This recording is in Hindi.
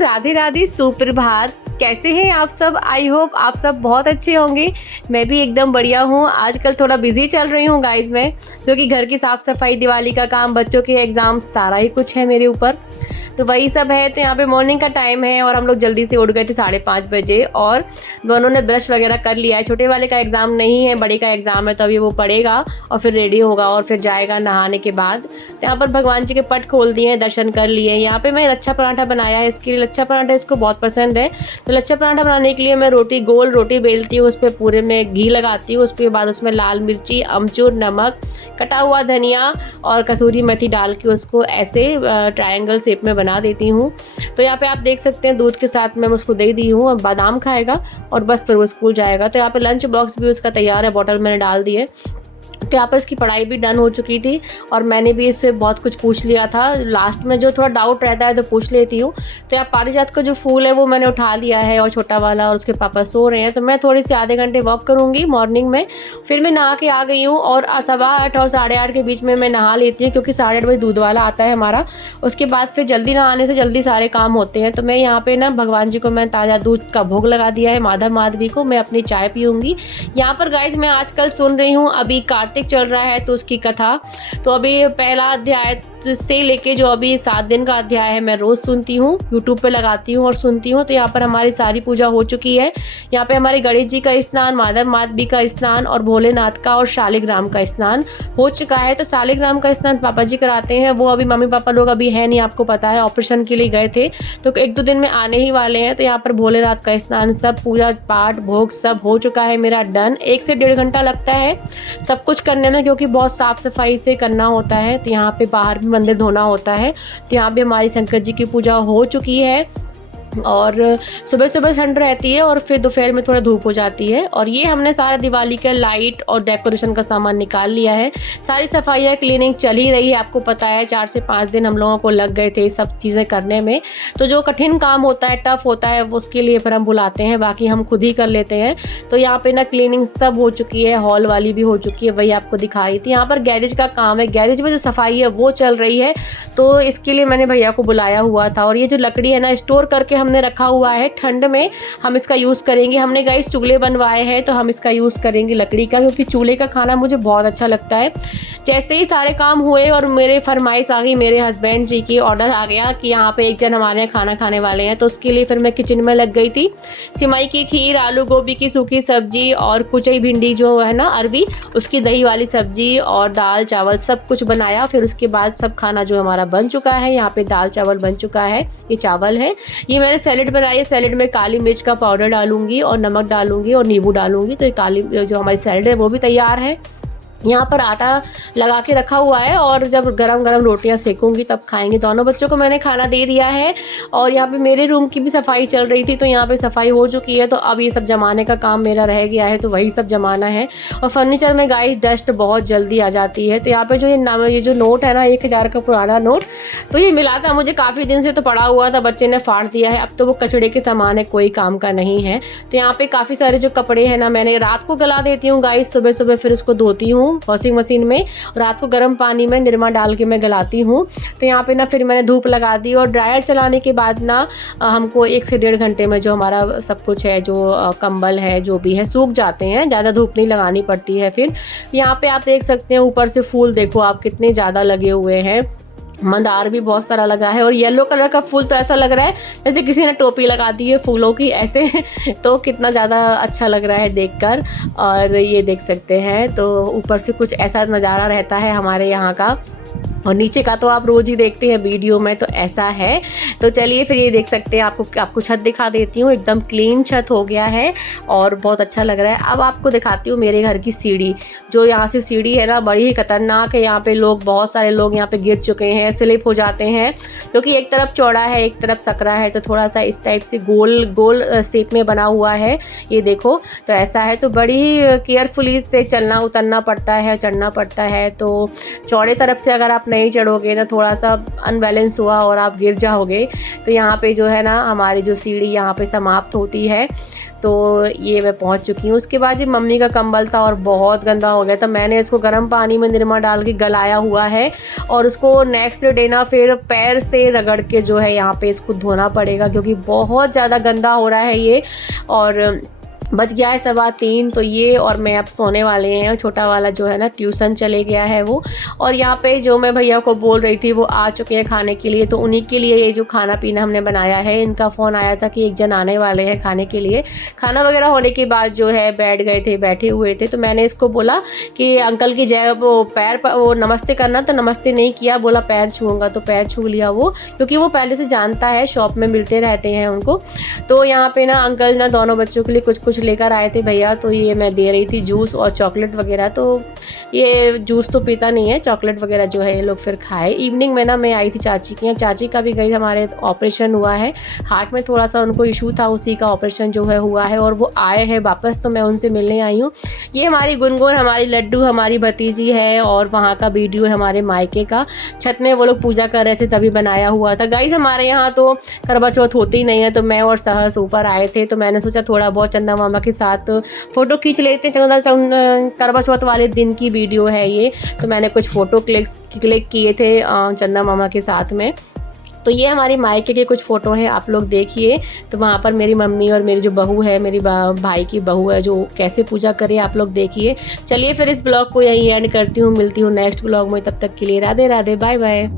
राधे राधे, सुप्रभात। कैसे हैं आप सब? आई होप आप सब बहुत अच्छे होंगे। मैं भी एकदम बढ़िया हूँ। आजकल थोड़ा बिजी चल रही हूँ गाइज मैं, क्योंकि घर की साफ़ सफाई, दिवाली का काम, बच्चों के एग्ज़ाम, सारा ही कुछ है मेरे ऊपर। तो वही सब है। तो यहाँ पे मॉर्निंग का टाइम है और हम लोग जल्दी से उठ गए थे 5:30 बजे, और दोनों ने ब्रश वगैरह कर लिया है। छोटे वाले का एग्ज़ाम नहीं है, बड़े का एग्ज़ाम है, तो अभी वो पढ़ेगा और फिर रेडी होगा और फिर जाएगा नहाने के बाद। तो यहाँ पर भगवान जी के पट खोल दिए हैं, दर्शन कर लिए। यहाँ पे मैं लच्छा पराठा बनाया है इसके लिए। लच्छा पराठा इसको बहुत पसंद है। तो लच्छा पराठा बनाने के लिए मैं गोल रोटी बेलती हूँ, उस पर पूरे में घी लगाती हूँ। उसके बाद उसमें लाल मिर्ची, अमचूर, नमक, कटा हुआ धनिया और कसूरी मेथी डाल के उसको ऐसे ट्रायंगल शेप में बना देती हूँ। तो यहाँ पे आप देख सकते हैं दूध के साथ मैं उसको दे दी हूँ। अब बादाम खाएगा और बस फिर वो स्कूल जाएगा। तो यहाँ पे लंच बॉक्स भी उसका तैयार है, बॉटल मैंने डाल दी है। तो यहाँ पर इसकी पढ़ाई भी डन हो चुकी थी और मैंने भी इससे बहुत कुछ पूछ लिया था। लास्ट में जो थोड़ा डाउट रहता है तो पूछ लेती हूँ। तो यहाँ पारिजात का जो फूल है वो मैंने उठा लिया है, और छोटा वाला और उसके पापा सो रहे हैं। तो मैं थोड़ी सी आधे घंटे वॉक करूँगी मॉर्निंग में। फिर मैं नहा के आ गई हूँ, और 8:15 और 8:30 के बीच में मैं नहा लेती हूँ, क्योंकि 8:30 बजे दूध वाला आता है हमारा। उसके बाद फिर जल्दी नहाने से जल्दी सारे काम होते हैं। तो मैं यहाँ पे ना भगवान जी को मैं ताज़ा दूध का भोग लगा दिया है, माधव माधवी को। मैं अपनी चाय पीऊँगी। यहाँ पर गाइज मैं आजकल सुन रही हूँ, अभी कार्तिक चल रहा है तो उसकी कथा। तो अभी पहला अध्याय से लेके जो अभी 7 दिन का अध्याय है मैं रोज़ सुनती हूँ, यूट्यूब पे लगाती हूँ और सुनती हूँ। तो यहाँ पर हमारी सारी पूजा हो चुकी है। यहाँ पे हमारे गणेश जी का स्नान, माधव माधवी का स्नान और भोलेनाथ का और शालिग्राम का स्नान हो चुका है। तो शालिग्राम का स्नान पापा जी कराते हैं। वो अभी मम्मी पापा लोग अभी है नहीं, आपको पता है, ऑपरेशन के लिए गए थे, तो 1-2 दिन में आने ही वाले हैं। तो यहाँ पर भोलेनाथ का स्नान, सब पूजा पाठ भोग सब हो चुका है मेरा डन। 1 से 1.5 घंटा लगता है सब कुछ करने में, क्योंकि बहुत साफ़ सफाई से करना होता है। तो यहाँ पे बाहर भी मंदिर धोना होता है। तो यहाँ पे हमारी शंकर जी की पूजा हो चुकी है, और सुबह सुबह ठंड रहती है और फिर दोपहर में थोड़ा धूप हो जाती है। और ये हमने सारा दिवाली का लाइट और डेकोरेशन का सामान निकाल लिया है। सारी सफाइयाँ, क्लीनिंग चल ही रही है। आपको पता है 4 से 5 दिन हम लोगों को लग गए थे सब चीज़ें करने में। तो जो कठिन काम होता है, टफ होता है, उसके लिए फिर हम बुलाते हैं, बाकी हम खुद ही कर लेते हैं। तो यहाँ पे ना क्लीनिंग सब हो चुकी है, हॉल वाली भी हो चुकी है, वही आपको दिखा रही थी। यहाँ पर गैरेज का काम है, गैरेज में जो सफाई है वो चल रही है। तो इसके लिए मैंने भैया को बुलाया हुआ था। और ये जो लकड़ी है ना, स्टोर करके हमने रखा हुआ है, ठंड में हम इसका यूज़ करेंगे। हमने गाइस चूल्हे बनवाए हैं, तो हम इसका यूज़ करेंगे लकड़ी का, क्योंकि चूल्हे का खाना मुझे बहुत अच्छा लगता है। जैसे ही सारे काम हुए और मेरे फरमाइश आ गई, मेरे हस्बैंड जी की ऑर्डर आ गया कि यहाँ पे एक जन हमारे यहाँ खाना खाने वाले हैं, तो उसके लिए फिर मैं किचन में लग गई थी। सिमाई की खीर, आलू गोभी की सूखी सब्जी और कुचई भिंडी जो है ना अरबी, उसकी दही वाली सब्जी और दाल चावल सब कुछ बनाया। फिर उसके बाद सब खाना जो हमारा बन चुका है। यहाँ पे दाल चावल बन चुका है, ये चावल है। ये मैंने सैलेड बनाई है। सैलेड में काली मिर्च का पाउडर डालूंगी और नमक डालूंगी और नींबू डालूंगी। तो ये काली जो हमारी सैलेड है वो भी तैयार है। यहाँ पर आटा लगा के रखा हुआ है, और जब गरम गरम रोटियाँ सेकूंगी तब खाएंगे। दोनों बच्चों को मैंने खाना दे दिया है। और यहाँ पे मेरे रूम की भी सफाई चल रही थी, तो यहाँ पे सफाई हो चुकी है। तो अब ये सब जमाने का काम मेरा रह गया है, तो वही सब जमाना है। और फर्नीचर में गाइस डस्ट बहुत जल्दी आ जाती है। तो यहाँ पे जो ये जो नोट है ना, 1000 का पुराना नोट, तो ये मिला था मुझे काफ़ी दिन से, तो पड़ा हुआ था, बच्चे ने फाड़ दिया है। अब तो वो कचड़े के सामान है, कोई काम का नहीं है। तो यहाँ पे काफ़ी सारे जो कपड़े हैं ना, मैंने रात को गला देती हूँ गाइस, सुबह सुबह फिर उसको धोती हूँ वॉशिंग मशीन में। रात को गर्म पानी में निरमा डाल के मैं गलाती हूँ। तो यहाँ पे ना फिर मैंने धूप लगा दी, और ड्रायर चलाने के बाद ना हमको 1 से 1.5 घंटे में जो हमारा सब कुछ है, जो कंबल है जो भी है, सूख जाते हैं। ज़्यादा धूप नहीं लगानी पड़ती है। फिर यहाँ पे आप देख सकते हैं ऊपर से फूल देखो आप कितने ज़्यादा लगे हुए हैं। मंदार भी बहुत सारा लगा है, और येलो कलर का फूल तो ऐसा लग रहा है जैसे किसी ने टोपी लगा दी है फूलों की ऐसे तो कितना ज़्यादा अच्छा लग रहा है देखकर। और ये देख सकते हैं, तो ऊपर से कुछ ऐसा नज़ारा रहता है हमारे यहाँ का। और नीचे का तो आप रोज़ ही देखते हैं वीडियो में, तो ऐसा है। तो चलिए फिर ये देख सकते हैं, आपको छत दिखा देती हूँ। एकदम क्लीन छत हो गया है और बहुत अच्छा लग रहा है। अब आपको दिखाती हूँ मेरे घर की सीढ़ी। जो यहाँ से सीढ़ी है ना, बड़ी ही खतरनाक है। यहाँ पे बहुत सारे लोग यहाँ पे गिर चुके हैं, स्लिप हो जाते हैं, क्योंकि एक तरफ चौड़ा है एक तरफ सकरा है। तो थोड़ा सा इस टाइप से गोल शेप में बना हुआ है, ये देखो। तो ऐसा है, तो बड़ी केयरफुली से चलना उतरना पड़ता है, चढ़ना पड़ता है। तो चौड़े तरफ से अगर आप नहीं चढ़ोगे ना, थोड़ा सा अनबैलेंस हुआ और आप गिर जाओगे। तो यहाँ पे जो है ना, हमारी जो सीढ़ी यहाँ पे समाप्त होती है। तो ये मैं पहुंच चुकी हूँ। उसके बाद ये मम्मी का कंबल था और बहुत गंदा हो गया था। मैंने इसको गर्म पानी में निरमा डाल के गलाया हुआ है और उसको नेक्स्ट डे ना फिर पैर से रगड़ के जो है यहाँ पे इसको धोना पड़ेगा, क्योंकि बहुत ज़्यादा गंदा हो रहा है ये। और बज गया है 3:15, तो ये और मैं अब सोने वाले हैं। छोटा वाला जो है ना ट्यूशन चले गया है वो। और यहाँ पे जो मैं भैया को बोल रही थी वो आ चुके हैं खाने के लिए, तो उन्हीं के लिए ये जो खाना पीना हमने बनाया है। इनका फ़ोन आया था कि एक जन आने वाले हैं खाने के लिए। खाना वगैरह होने के बाद जो है बैठ गए थे, बैठे हुए थे, तो मैंने इसको बोला कि अंकल की जय वो पैर पर वो नमस्ते करना, तो नमस्ते नहीं किया, बोला पैर छूऊंगा, तो पैर छू लिया वो, क्योंकि वो पहले से जानता है, शॉप में मिलते रहते हैं उनको। तो यहाँ पे ना अंकल ना दोनों बच्चों के लिए कुछ कुछ लेकर आए थे भैया, तो ये मैं दे रही थी जूस और चॉकलेट वगैरह। तो ये जूस तो पीता नहीं है, चॉकलेट वगैरह जो है ये लोग फिर खाए। इवनिंग में ना मैं आई थी चाची के यहाँ, चाची का भी गई, हमारे ऑपरेशन हुआ है हार्ट में, थोड़ा सा उनको इशू था, उसी का ऑपरेशन जो है हुआ है, और वो आए हैं वापस, तो मैं उनसे मिलने आई हूँ। ये हमारी गुनगुन, हमारी लड्डू, हमारी भतीजी है, और वहाँ का वीडियो है हमारे मायके का। छत में वो लोग पूजा कर रहे थे तभी बनाया हुआ था। गाइस हमारे यहाँ तो करवा चौथ होती ही नहीं है, तो मैं और सहस ऊपर आए थे, तो मैंने सोचा थोड़ा बहुत चंदा मामा के साथ फ़ोटो खींच लेते हैं। करवा चौथ वाले दिन की वीडियो है ये, तो मैंने कुछ फ़ोटो क्लिक किए थे चंदा मामा के साथ में। तो ये हमारी मायके के कुछ फ़ोटो हैं, आप लोग देखिए। तो वहाँ पर मेरी मम्मी और मेरी जो बहू है, मेरी भाई की बहू है, जो कैसे पूजा करे आप लोग देखिए। चलिए फिर इस ब्लॉग को यहीं एंड करती हूँ, मिलती हूँ नेक्स्ट ब्लॉग में, तब तक के लिए राधे राधे, बाय बाय।